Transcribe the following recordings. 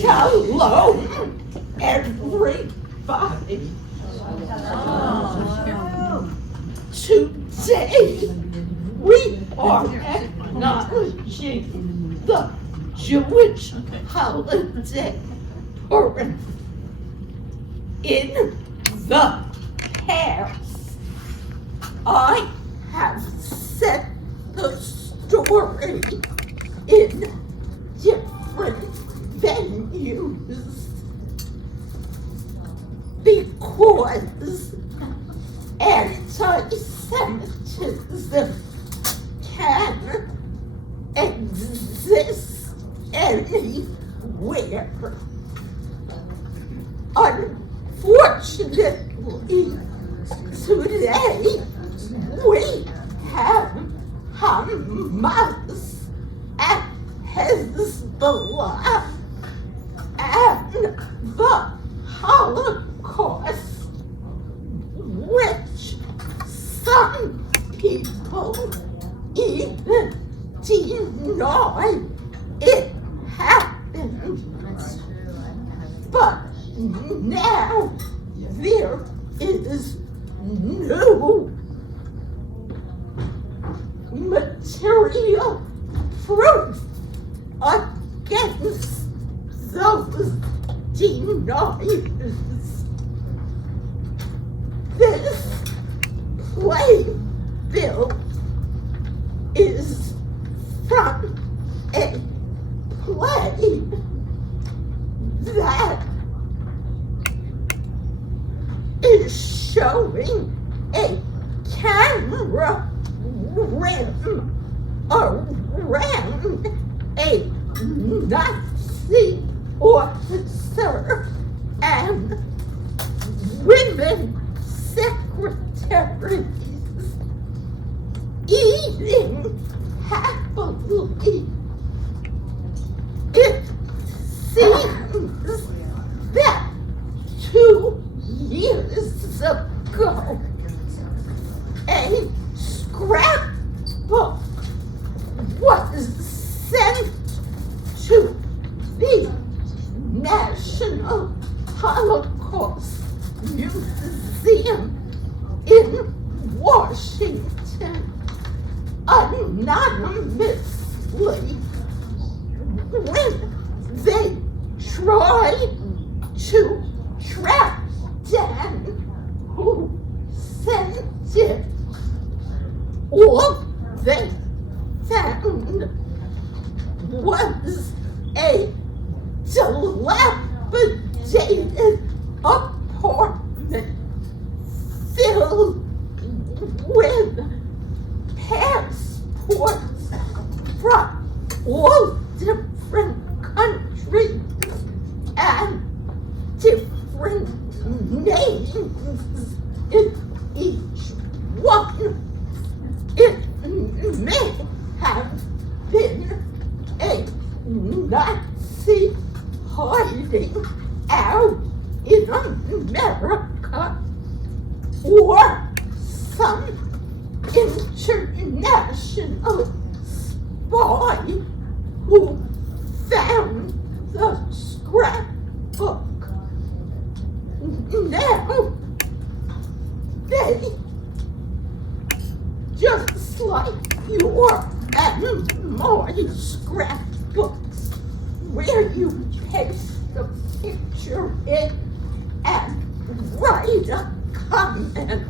Shalom, everybody. Today we are acknowledging the Jewish holiday Purim. In the past, I have set the story in different venues because anti-Semitism can exist anywhere. Unfortunately, today we have Hamas and Hezbollah and the Holocaust, which some people even deny it happened. But now there is no material proof against those deniers. This playbill is from a play that is showing a camera rim around a Nazi officer and women secretaries eating happily. It seems that 2 years ago, a scrapbook was sent to the National Holocaust Museum in Washington anonymously when they tried to track down who sent it. All they found was a dilapidated apartment filled with passports from all different countries and different names in each one. It may have been a Nazi hiding out in America or some international spy who found the scrapbook. Now, they, just like your and my scrapbooks, where you paste the picture in and write a comment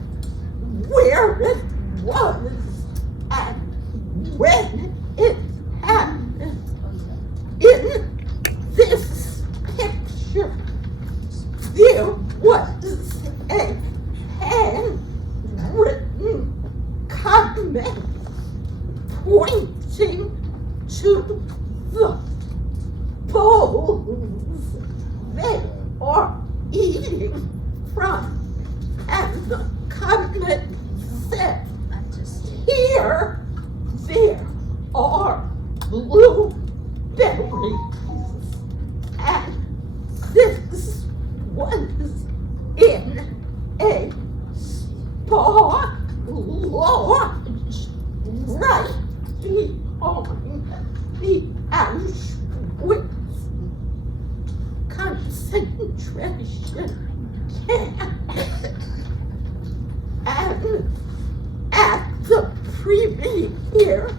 where it was and when it happened. In this picture, there was a handwritten comment pointing to the bowls they are eating from, and the comment said, "Here there are blueberries," and this was in a spa lodge right behind the Auschwitz concentration camp. And at the premiere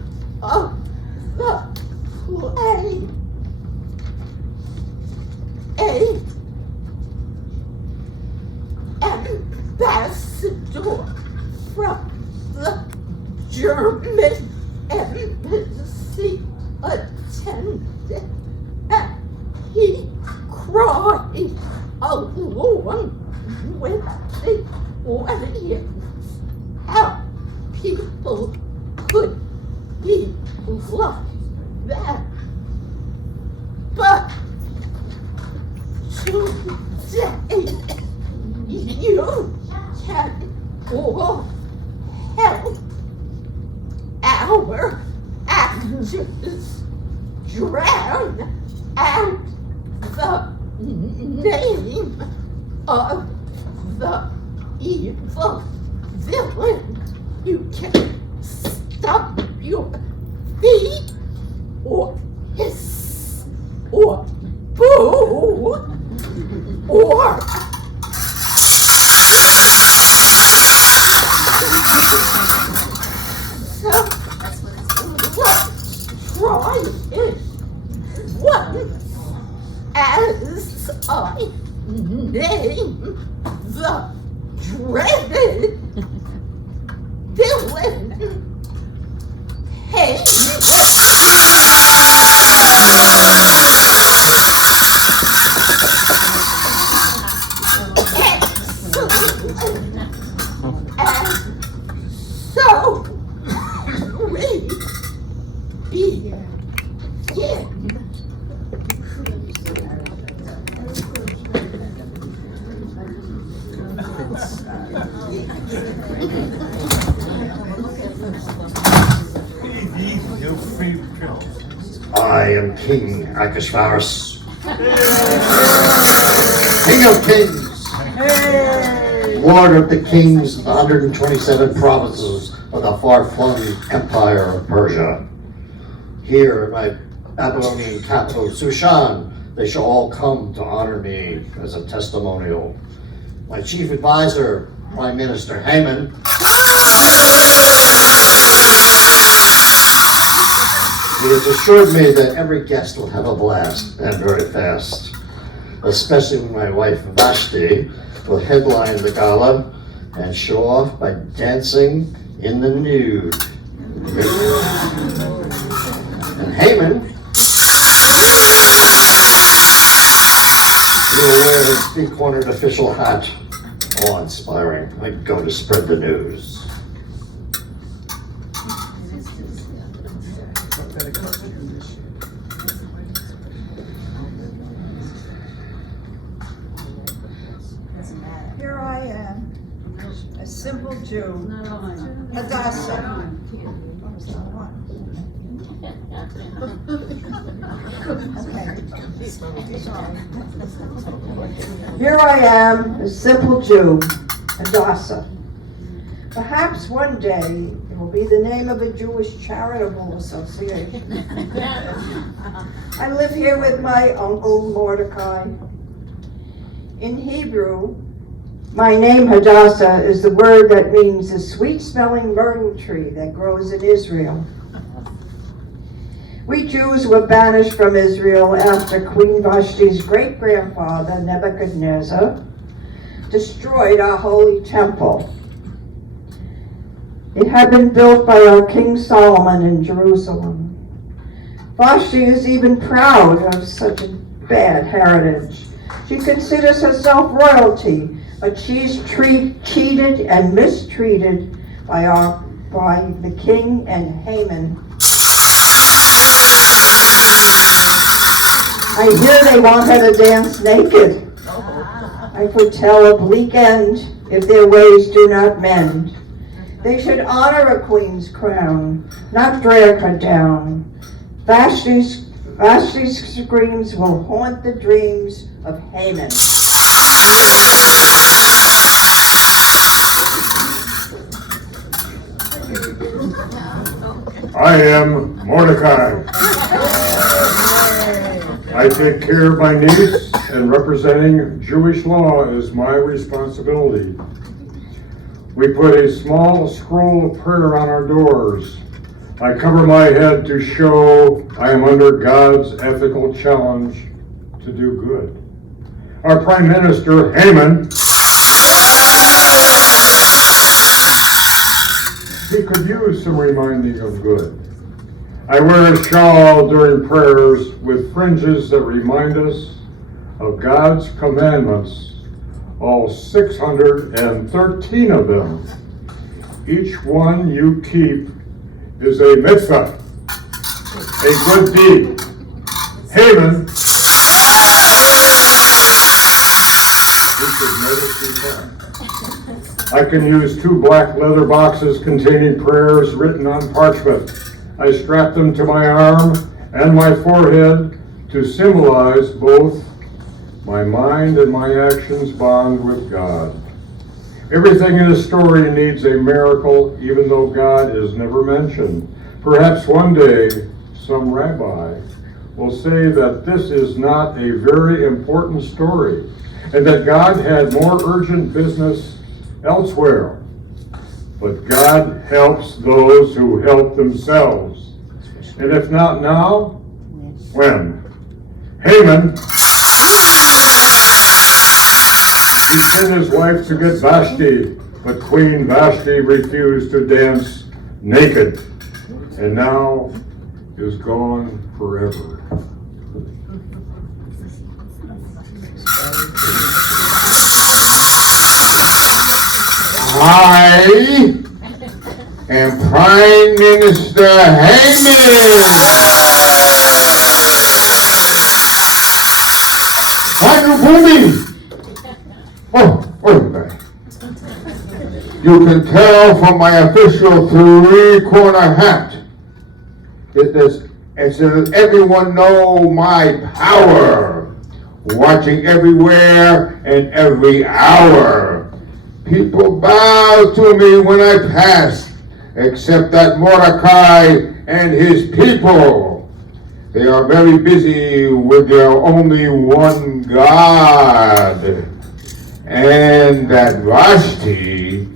of the play, an ambassador from the German embassy attended, and he cried along with the audience how people could be like that. But today, you can all help our actors drown out the name of the evil villain. You can stomp your feet, or hiss, or boo, or try it once as I name the dreaded villain. Hey. And so we begin. I am King Akashvarus, King of Kings, Lord of the kings of the 127 provinces of the far-flung empire of Persia. Here in my Babylonian capital, Sushan, they shall all come to honor me as a testimonial. My chief advisor, Prime Minister Haman, he has assured me that every guest will have a blast, and very fast. Especially when my wife Vashti will headline the gala and show off by dancing in the nude. And Haman will wear his three-cornered official hat, awe-inspiring, like go to spread the news. Here I am, a simple Jew, Hadassah. Here I am, a simple Jew, Hadassah. Perhaps one day it will be the name of a Jewish charitable association. I live here with my uncle Mordecai. In Hebrew, my name Hadassah is the word that means a sweet-smelling myrtle tree that grows in Israel. We Jews were banished from Israel after Queen Vashti's great-grandfather, Nebuchadnezzar, destroyed our holy temple. It had been built by our King Solomon in Jerusalem. Vashti is even proud of such a bad heritage. She considers herself royalty, but she's cheated and mistreated by the king and Haman. I hear they want her to dance naked. I foretell a bleak end if their ways do not mend. They should honor a queen's crown, not drag her down. Vashti's screams will haunt the dreams of Haman. I am Mordecai. I take care of my niece, and representing Jewish law is my responsibility. We put a small scroll of prayer on our doors. I cover my head to show I am under God's ethical challenge to do good. Our Prime Minister, Haman, he could use some reminding of good. I wear a shawl during prayers with fringes that remind us of God's commandments, all 613 of them. Each one you keep is a mitzvah, a good deed. Haman, we should never see that. I can use 2 black leather boxes containing prayers written on parchment. I strap them to my arm and my forehead to symbolize both my mind and my actions bond with God. Everything in the story needs a miracle, even though God is never mentioned. Perhaps one day some rabbi will say that this is not a very important story and that God had more urgent business elsewhere. But God helps those who help themselves. And if not now, when? Haman, he sent his wife to get Vashti, but Queen Vashti refused to dance naked, and now is gone forever. I am Prime Minister Haman. Boomy. Oh, wait a minute. You can tell from my official 3-corner hat. It says everyone know my power, watching everywhere and every hour. People bow to me when I pass, except that Mordecai and his people. They are very busy with their only one God. And that Vashti,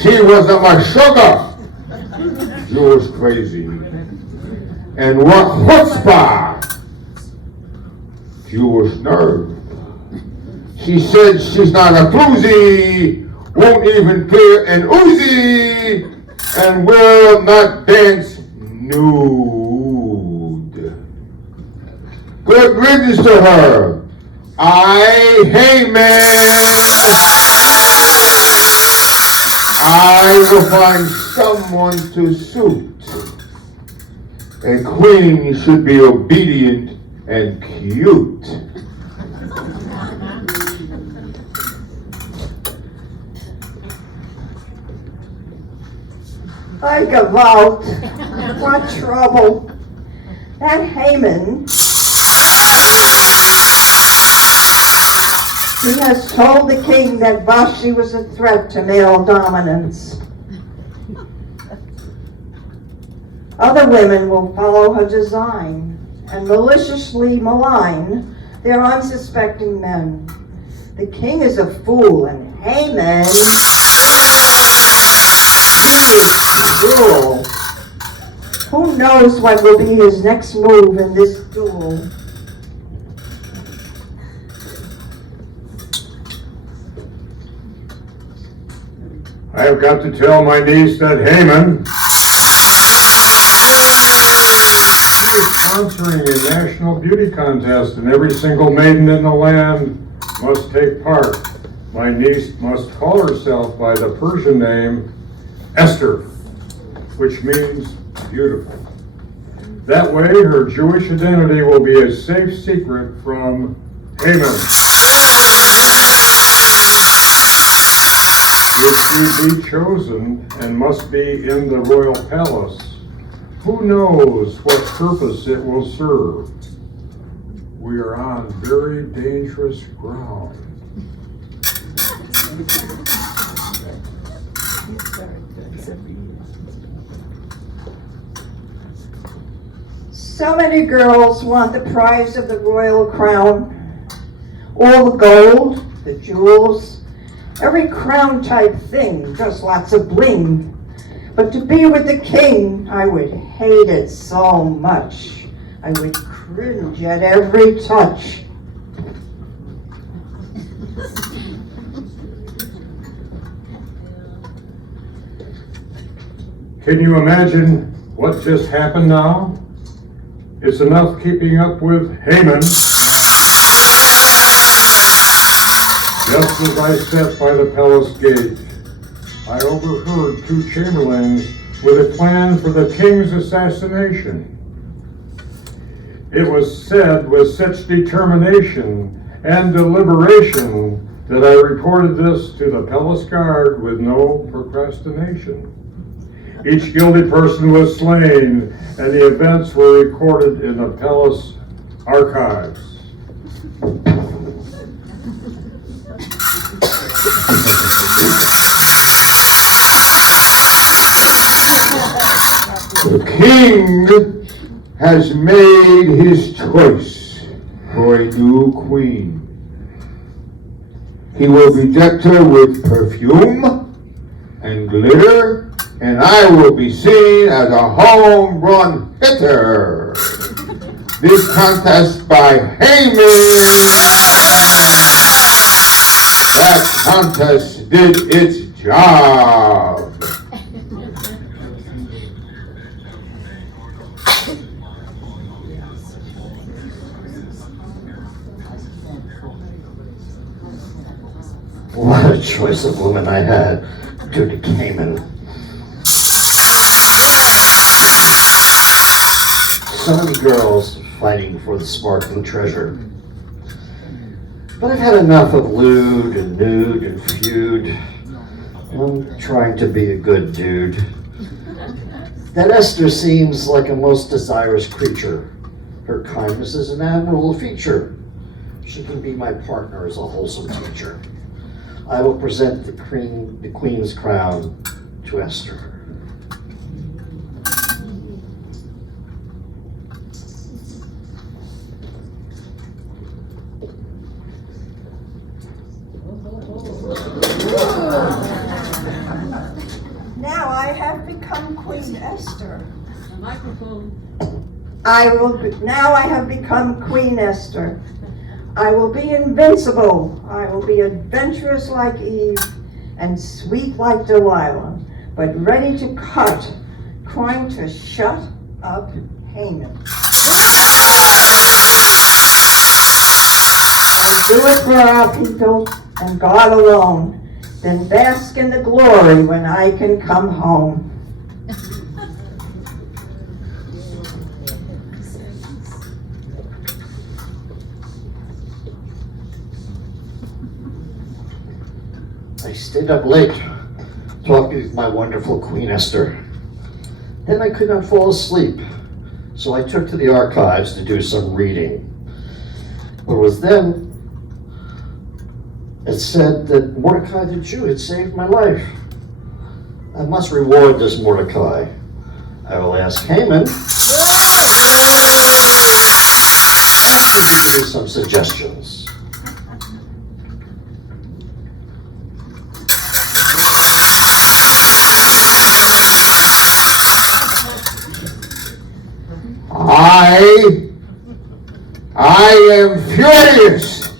she was a Meshuggah, Jewish crazy. And what chutzpah, Jewish nerve. She said she's not a floozy, won't even clear an Uzi, and will not dance nude. Good riddance to her. I will find someone to suit. A queen should be obedient and cute. Ay, Gewalt, what trouble. That Haman, he has told the king that Vashti was a threat to male dominance. Other women will follow her design and maliciously malign their unsuspecting men. The king is a fool, and Haman, duel. Who knows what will be his next move in this duel? I have got to tell my niece that Haman is sponsoring a national beauty contest, and every single maiden in the land must take part. My niece must call herself by the Persian name Esther, which means beautiful. That way, her Jewish identity will be a safe secret from Haman. If she be chosen and must be in the royal palace, who knows what purpose it will serve? We are on very dangerous ground. So many girls want the prize of the royal crown. All the gold, the jewels, every crown type thing, just lots of bling. But to be with the king, I would hate it so much. I would cringe at every touch. Can you imagine what just happened now? It's enough keeping up with Haman. Just as I sat by the palace gate, I overheard two chamberlains with a plan for the king's assassination. It was said with such determination and deliberation that I reported this to the palace guard with no procrastination. Each guilty person was slain, and the events were recorded in the palace archives. The king has made his choice for a new queen. He will bedeck her with perfume and glitter, and I will be seen as a home run hitter. This contest by Haman, that contest did its job. What a choice of woman I had due to Haman. So many girls fighting for the sparkling treasure. But I've had enough of lewd and nude and feud. I'm trying to be a good dude. That Esther seems like a most desirous creature. Her kindness is an admirable feature. She can be my partner as a wholesome teacher. I will present the queen's crown to Esther. Now I have become Queen Esther. Now I have become Queen Esther. I will be invincible. I will be adventurous like Eve and sweet like Delilah, but ready to cut, trying to shut up Haman. And do it for our people and God alone, then bask in the glory when I can come home. I stayed up late talking with my wonderful Queen Esther. Then I could not fall asleep, so I took to the archives to do some reading. But it was then it said that Mordecai the Jew had saved my life. I must reward this Mordecai. I will ask Haman to give me some suggestions. I am furious.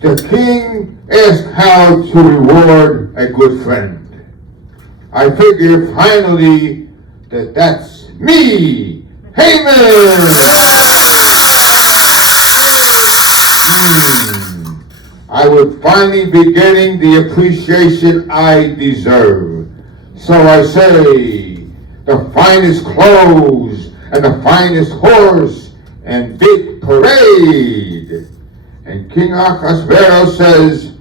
The king asked how to reward a good friend. I figure finally that that's me, Haman. I would finally be getting the appreciation I deserve. So I say, the finest clothes and the finest horse and big parade. And King Ahasuerus says,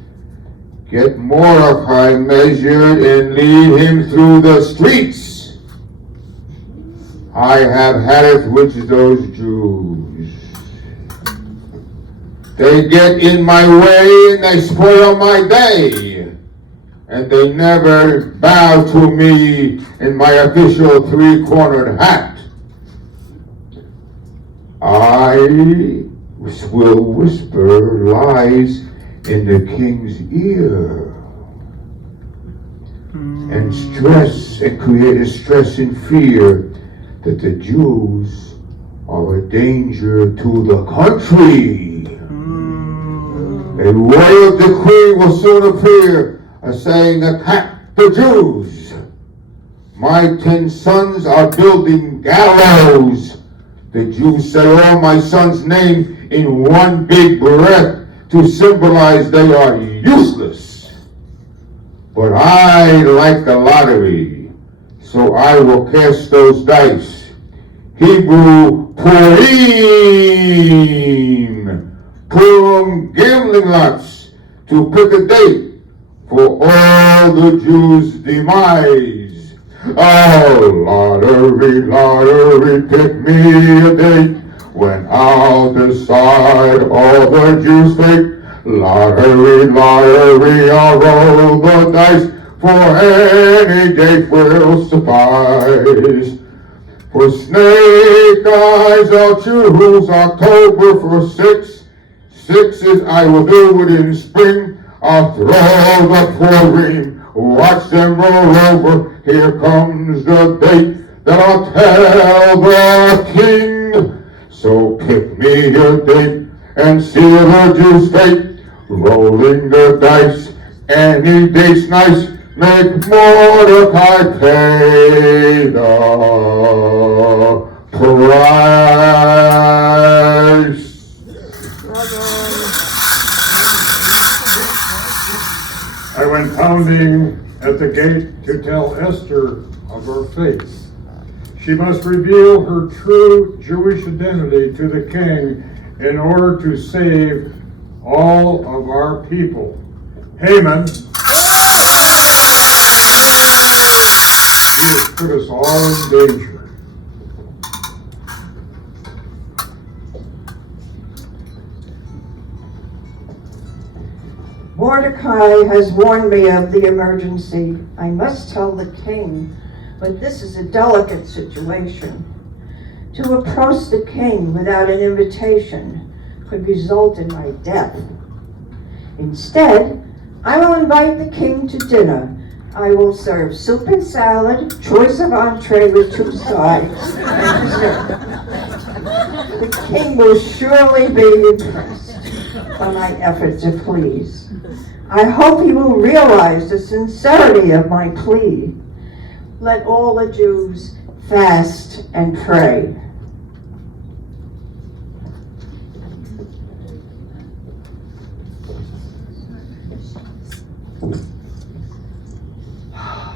get Mordecai measured and lead him through the streets. I have had it with those Jews. They get in my way and they spoil my day. And they never bow to me in my official three-cornered hat. I will whisper lies in the king's ear and stress and create a stress and fear that the Jews are a danger to the country. A royal decree will soon appear saying, attack the Jews. My 10 sons are building gallows. The Jews say all my sons' name in one big breath to symbolize they are useless. But I like the lottery, so I will cast those dice. Hebrew Purim gambling lots to pick a date for all the Jews' demise. Oh, lottery, lottery, pick me a date when I'll decide all the Jews' fate. Lottery, lottery, I'll roll the dice, for any date will suffice. For snake eyes I'll choose October for 6. 6 is I will do it in spring. I'll throw the Purim, watch them roll over. Here comes the date that I'll tell the king. So pick me a date and seal the Jews' fate. Rolling the dice, any date's nice. Make Mordecai pay the price. I went pounding at the gate to tell Esther of her fate. She must reveal her true Jewish identity to the king in order to save all of our people. Haman, he has put us all in danger. Mordecai has warned me of the emergency. I must tell the king, but this is a delicate situation. To approach the king without an invitation could result in my death. Instead, I will invite the king to dinner. I will serve soup and salad, choice of entree with 2 sides, and dessert. The king will surely be impressed by my effort to please. I hope he will realize the sincerity of my plea. Let all the Jews fast and pray.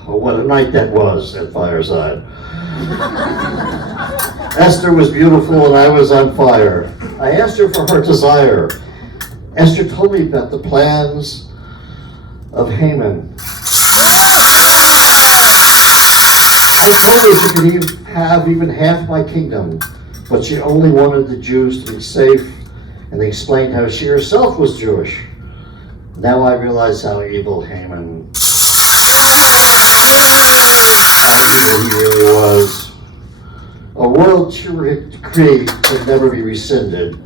Oh, what a night that was at Fireside. Esther was beautiful and I was on fire. I asked her for her desire. Esther told me about the plans of Haman. I told her she could have even half my kingdom, but she only wanted the Jews to be safe, and they explained how she herself was Jewish. Now I realize how evil Haman, how evil he really was. A royal decree could never be rescinded,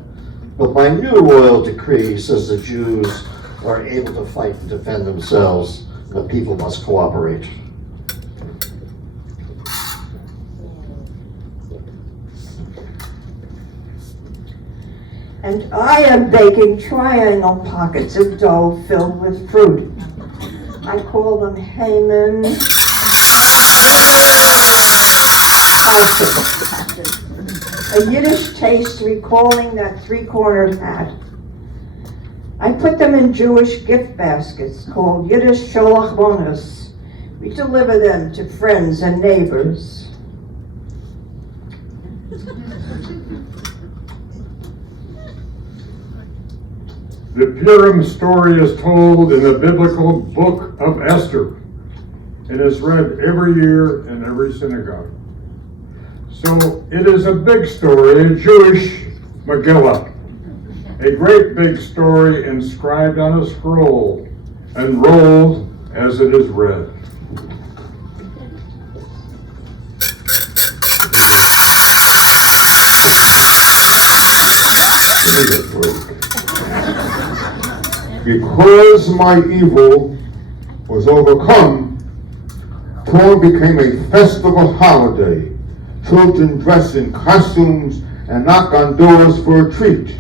but my new royal decree says the Jews are able to fight and defend themselves, and the people must cooperate. And I am baking triangle pockets of dough filled with fruit. I call them Haman patches. A Yiddish taste recalling that 3-cornered hat. I put them in Jewish gift baskets called Yiddish sholach bonus. We deliver them to friends and neighbors. The Purim story is told in the biblical book of Esther. It is read every year in every synagogue. So it is a big story, a Jewish Megillah. A great big story inscribed on a scroll and rolled as it is read. see it break. Because my evil was overcome, Purim became a festival holiday. Children dress in costumes and knock on doors for a treat,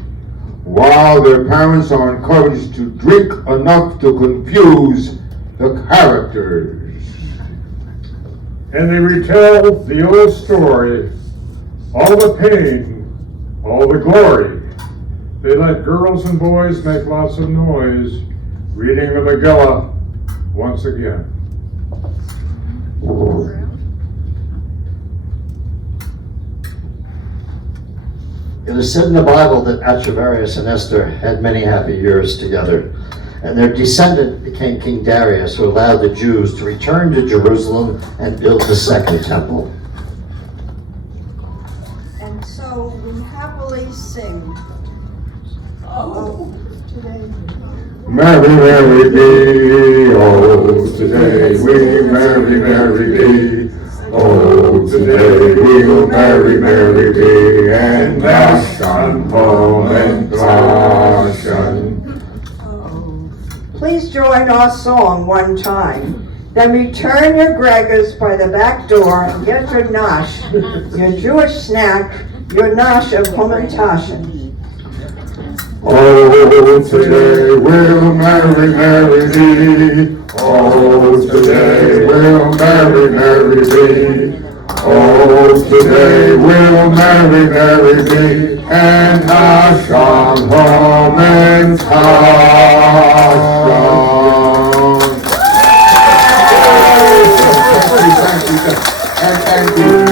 while their parents are encouraged to drink enough to confuse the characters. And they retell the old story, all the pain, all the glory. They let girls and boys make lots of noise, reading the Megillah once again. It is said in the Bible that Achashverosh and Esther had many happy years together, and their descendant became King Darius, who allowed the Jews to return to Jerusalem and build the second temple. And so we happily sing. Oh, today. Merry, merry be, oh, today we merry, merry be. Oh, today we'll merry, merry be, and Dashan, home and Dashan. Please join our song one time. Then return your Gregors by the back door and get your nosh, your Jewish snack, your nosh of Humantashen. Oh, today we'll merry, merry be. Oh, today we'll merry, merry be. Oh, today we'll merry, merry be. And Hashem, home and Hashem. Thank you. And